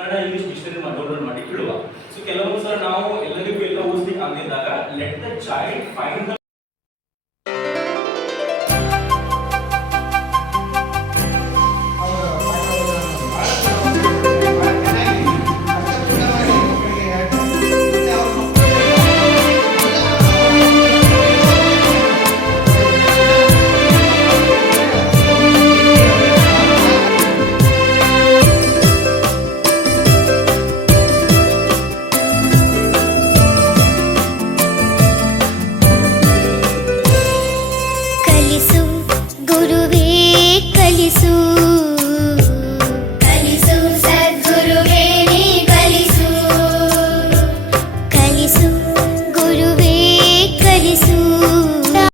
Kannada English dictionary download ಮಾಡಿ ಇಡುವ. So ಕೆಲವೊಂದು ಸಲ ನಾವು ಎಲ್ಲರಿಗೂ ಎಲ್ಲ ಓದಿಸ್ಲಿಕ್ಕೆ ಆಗದಿದ್ದಾಗ let the child find the